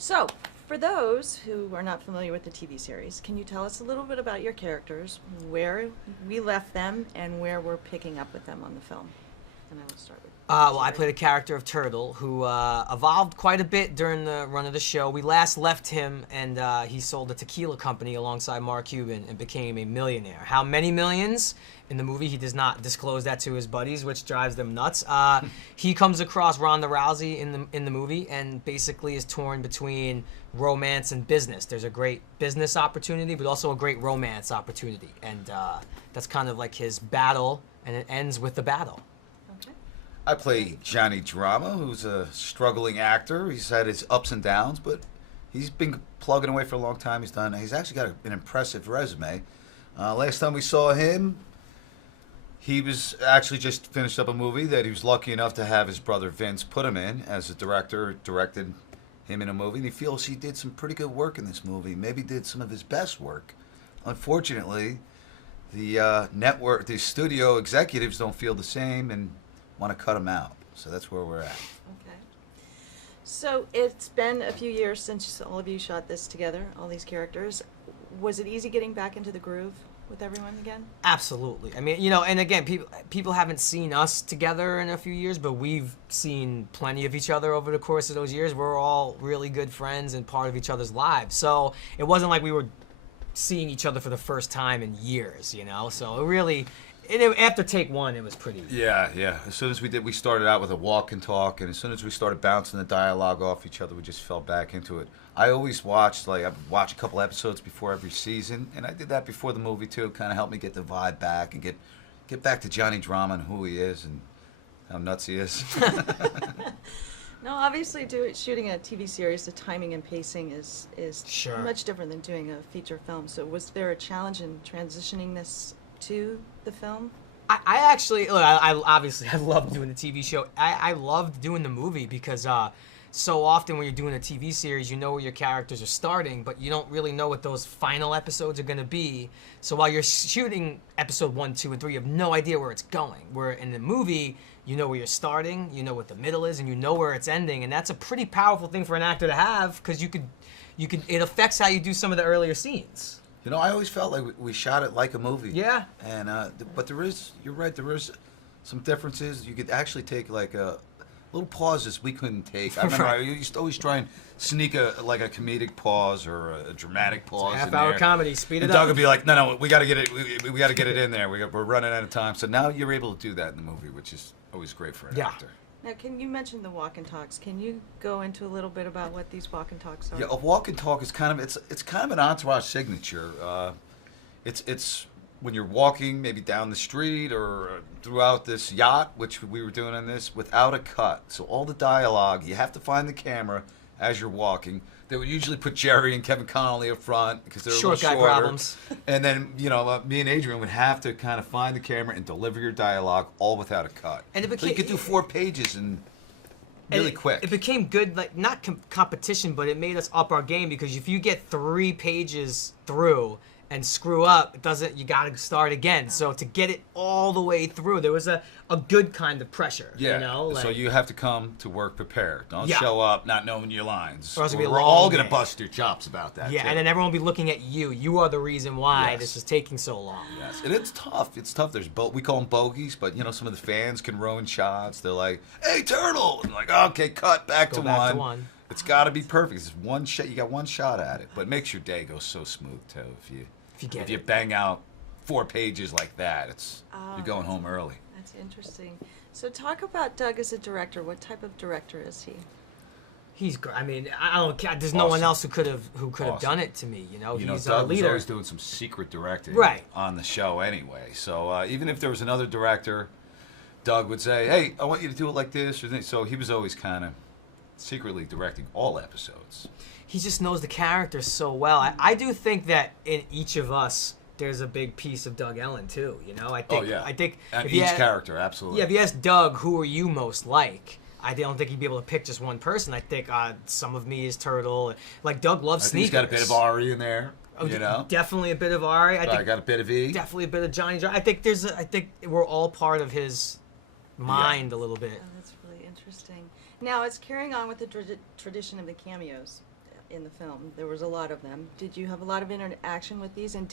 So, for those who are not familiar with the TV series, can you tell us a little bit about your characters, where we left them, and where we're picking up with them on the film? And I will start with. Well, I played a character of Turtle who evolved quite a bit during the run of the show. We last left him, and he sold a tequila company alongside Mark Cuban and became a millionaire. How many millions? In the movie, he does not disclose that to his buddies, which drives them nuts. He comes across Ronda Rousey in the movie and basically is torn between romance and business. There's a great business opportunity, but also a great romance opportunity. And that's kind of like his battle, and it ends with the battle. I play Johnny Drama, who's a struggling actor. He's had his ups and downs, but he's been plugging away for a long time. He's actually got an impressive resume. Last time we saw him, he was actually just finished up a movie that he was lucky enough to have his brother Vince put him in as a director, directed him in a movie, and he feels he did some pretty good work in this movie, maybe did some of his best work. Unfortunately, the studio executives don't feel the same and want to cut him out. So that's where we're at. Okay. So it's been a few years since all of you shot this together, all these characters. Was it easy getting back into the groove with everyone again? Absolutely. I mean, and again, people haven't seen us together in a few years, but we've seen plenty of each other over the course of those years. We're all really good friends and part of each other's lives. So it wasn't like we were seeing each other for the first time in years, So it really... after take one, it was pretty... Yeah. As soon as we started out with a walk and talk, and as soon as we started bouncing the dialogue off each other, we just fell back into it. I always watched, I watch a couple episodes before every season, and I did that before the movie, too. Kind of helped me get the vibe back and get back to Johnny Drama and who he is and how nuts he is. No, obviously, shooting a TV series, the timing and pacing is Sure. much different than doing a feature film. So was there a challenge in transitioning this to the film? I actually, I loved doing the TV show. I loved doing the movie because so often when you're doing a TV series, you know where your characters are starting, but you don't really know what those final episodes are going to be. So while you're shooting episode 1, 2, and 3, you have no idea where it's going. Where in the movie, you know where you're starting, you know what the middle is, and you know where it's ending. And that's a pretty powerful thing for an actor to have because it affects how you do some of the earlier scenes. I always felt like we shot it like a movie. Yeah. And but you're right, there is some differences. You could actually take little pauses we couldn't take. I remember I used to always try and sneak a comedic pause or a dramatic pause. Half-hour comedy, speed it and up. Doug would be like, no, we got to get it. We got to get it in there. We're running out of time. So now you're able to do that in the movie, which is always great for an actor. Now, can you mention the walk and talks? Can you go into a little bit about what these walk and talks are? Yeah, a walk and talk is kind of an Entourage signature. It's when you're walking maybe down the street or throughout this yacht, which we were doing on this, without a cut. So all the dialogue, you have to find the camera as you're walking. They would usually put Jerry and Kevin Connolly up front because they're a little shorter. Problems. And then, me and Adrian would have to kind of find the camera and deliver your dialogue all without a cut. And so you could do 4 pages and really quick. It became good, not competition, but it made us up our game because if you get 3 pages through and screw up, you gotta start again. So to get it all the way through, there was a good kind of pressure. Yeah. So you have to come to work prepared. Don't show up not knowing your lines. Or else we're all gonna bust your chops about that. Yeah, too. and then everyone will be looking at you. You are the reason why this is taking so long. Yes, and it's tough. There's we call them bogeys, but some of the fans can ruin shots. They're like, "Hey, Turtle," and I'm like, "Okay, cut back to one." It's got to be perfect. It's one shot. You got one shot at it, but it makes your day go so smooth too. If you bang out 4 pages like that, you're going home early. That's interesting. So talk about Doug as a director. What type of director is he? He's great. I mean, I don't. There's no one else who could have done it to me. He's Doug a leader. was always doing some secret directing on the show anyway. So even if there was another director, Doug would say, "Hey, I want you to do it like this." So he was always kind of secretly directing all episodes. He just knows the characters so well. I do think that in each of us, there's a big piece of Doug Ellin too. I think each character, absolutely. Yeah, if you ask Doug, who are you most like? I don't think he'd be able to pick just one person. I think some of me is Turtle. Like Doug loves sneakers. He's got a bit of Ari in there. Definitely a bit of Ari. I got a bit of E. Definitely a bit of Johnny. I think we're all part of his mind a little bit. Oh, that's really interesting. Now it's carrying on with the tradition of the cameos. in the film. There was a lot of them. Did you have a lot of interaction with these, and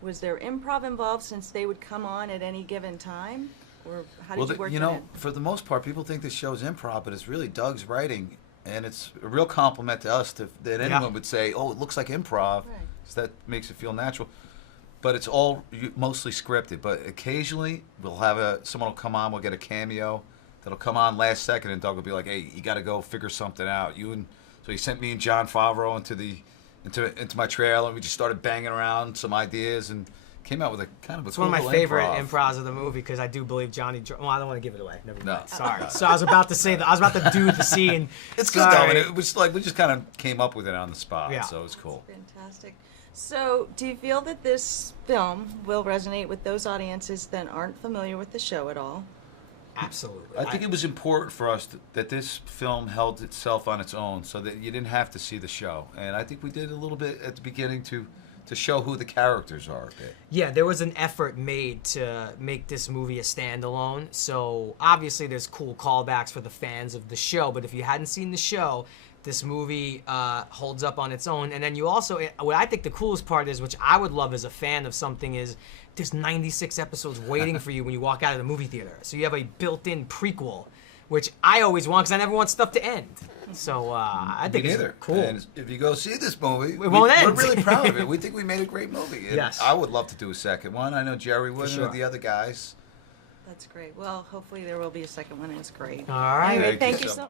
was there improv involved since they would come on at any given time? Or how did you work you that know, in? for the most part, people think this show's improv, but it's really Doug's writing, and it's a real compliment to us that anyone would say, "Oh, it looks like improv," Right. so that makes it feel natural. But it's all mostly scripted. But occasionally, we'll have someone will come on, we'll get a cameo that'll come on last second, and Doug will be like, "Hey, you got to go figure something out." So he sent me and John Favreau into my trailer, and we just started banging around some ideas and came out with a kind of a It's one of my cool favorite improv. improvs of the movie because I do believe Well, I don't want to give it away. Never mind. No. Sorry. So I was about to say that. I was about to do the scene. It's good though, and Sorry. it was like we just kind of came up with it on the spot, Yeah. so it was cool. Fantastic. So, do you feel that this film will resonate with those audiences that aren't familiar with the show at all? Absolutely. I think it was important for us that this film held itself on its own, so that you didn't have to see the show. And I think we did a little bit at the beginning to show who the characters are a bit. Yeah, there was an effort made to make this movie a standalone. So obviously there's cool callbacks for the fans of the show, but if you hadn't seen the show, this movie holds up on its own. And then you also, what I think the coolest part is, which I would love as a fan of something, is there's 96 episodes waiting for you when you walk out of the movie theater. So you have a built-in prequel, which I always want because I never want stuff to end. So I think it's cool. And if you go see this movie, won't end. We're really proud of it. We think we made a great movie. And Yes. I would love to do a second one. I know Jerry would, sure. and the other guys. That's great. Well, hopefully there will be a second one, and it's great. All right. Anyway, Thank thank you you so so